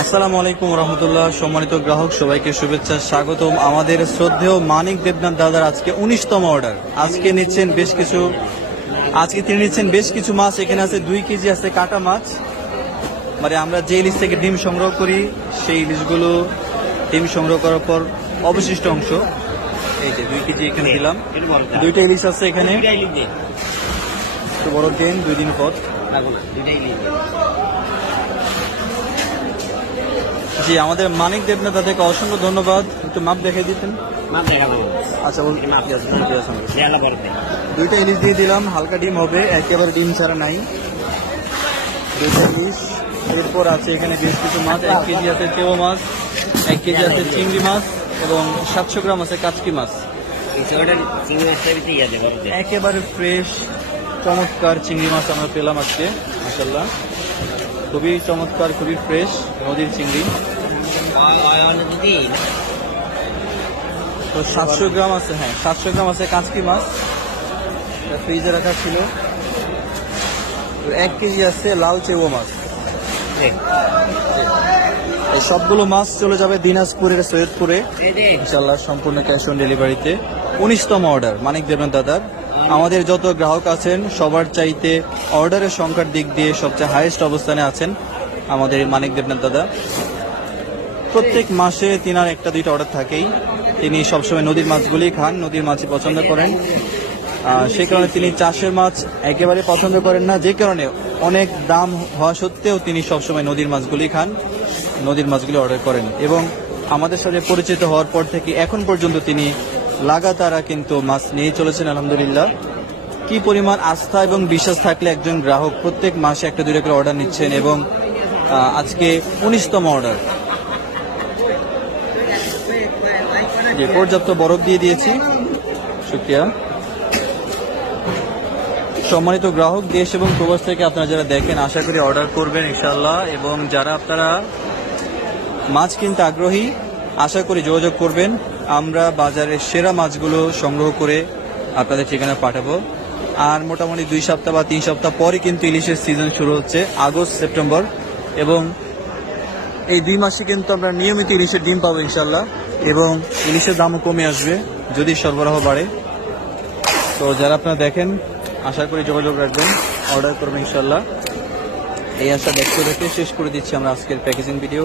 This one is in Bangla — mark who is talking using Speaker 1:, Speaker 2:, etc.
Speaker 1: আসসালামু আলাইকুম রহমতুল্লাহ। সম্মানিত গ্রাহক সবাইকে শুভেচ্ছা স্বাগতম। আমাদের শ্রদ্ধেয় মানিক দেবনাথ দাদার আজকে উনিশতম অর্ডার। আজকে নিচ্ছেন বেশ কিছু আজকে তিনি নিচ্ছেন বেশ কিছু মাছ। এখানে আছে দুই কেজি আছে কাটা মাছ। মানে আমরা যে ইলিশ থেকে ডিম সংগ্রহ করি সেই ইলিশগুলো ডিম সংগ্রহ করার পর অবশিষ্ট অংশ। এই যে দুই কেজি এখানে দিলাম। দুইটা ইলিশ আছে এখানে। বড় দিন দুই দিন পর। জি আমাদের মানিক দেবনাথ দাদাকে অসংখ্য ধন্যবাদ। একটু মাপ দেখে দিতেন। আচ্ছা। দুইটা ইলিশ দিয়ে দিলাম হালকা ডিম হবে একেবারে ডিম ছাড়া নাই। দুইটা ইলিশ এরপর আছে এখানে বেশ কিছু মাছ এক কেজি আছে চেও মাছ এক কেজি আছে চিংড়ি মাছ এবং সাতশো গ্রাম আছে কাচকি মাছ। একেবারে ফ্রেশ চমৎকার চিংড়ি মাছ আমরা পেলাম আজকে মাসাল্লাহ খুবই চমৎকার খুবই ফ্রেশ নদীর চিংড়ি। তো সাতশো গ্রাম আছে হ্যাঁ সাতশো গ্রাম আছে কাঁচকি মাছ। ফ্রিজে রাখা ছিল। তো এক কেজি আছে লাল চেউয়া মাছ। এই সবগুলো মাছ চলে যাবে দিনাজপুরের সৈয়দপুরে। ইনশাল্লাহ সম্পূর্ণ ক্যাশ অন ডেলিভারিতে উনিশতম অর্ডার মানিক দেবেন দাদার। আমাদের যত গ্রাহক আছেন, সবার চাইতে অর্ডারের সংখ্যার দিক দিয়ে সবচেয়ে হাইয়েস্ট অবস্থানে আছেন আমাদের মানিক দেবনাথ দাদা। প্রত্যেক মাসে তিনার একটা, দুইটা অর্ডার থাকেই। তিনি সবসময় নদীর মাছগুলি খান, নদীর মাছই পছন্দ করেন। সেই কারণে তিনি চাষের মাছ একেবারে পছন্দ করেন না, যে কারণে অনেক দাম হওয়া সত্ত্বেও তিনি সবসময় নদীর মাছগুলি খান, নদীর মাছগুলি অর্ডার করেন। এবং আমাদের সাথে পরিচিত হওয়ার পর থেকে এখন পর্যন্ত তিনি লাগাতারা কিন্তু মাছ নিয়ে চলেছেন, আলহামদুলিল্লাহ। কি পরিমাণ আস্থা এবং বিশ্বাস থাকলে একজন গ্রাহক প্রত্যেক মাসে একটা দুইটা করে অর্ডার নিচ্ছেন এবং আজকে উনিশতম অর্ডার যে পর্যাপ্ত বরফ দিয়ে দিয়েছি। শুক্রিয়া। সম্মানিত গ্রাহক, দেশ এবং প্রবাস থেকে আপনারা যারা দেখেন, আশা করি অর্ডার করবেন ইনশাল্লাহ এবং যারা আপনারা মাছ কিনতে আগ্রহী আশা করি যোগাযোগ করবেন। আমরা বাজারের সেরা মাছগুলো সংগ্রহ করে আপনাদের ঠিকানা পাঠাবো। আর মোটামুটি দুই সপ্তাহ বা তিন সপ্তাহ পরে কিন্তু ইলিশের সিজন শুরু হচ্ছে, আগস্ট, সেপ্টেম্বর। এবং এই দুই মাসে কিন্তু আমরা নিয়মিত ইলিশের ডিম পাবো ইনশাল্লাহ এবং ইলিশের দামও কমে আসবে, যদি সরবরাহ বাড়ে। তো যারা আপনারা দেখেন, আশা করি যোগাযোগ রাখবেন, অর্ডার করবেন ইনশাল্লাহ এই আশা ব্যক্ত রেখে শেষ করে দিচ্ছি আমরা আজকের প্যাকেজিং ভিডিও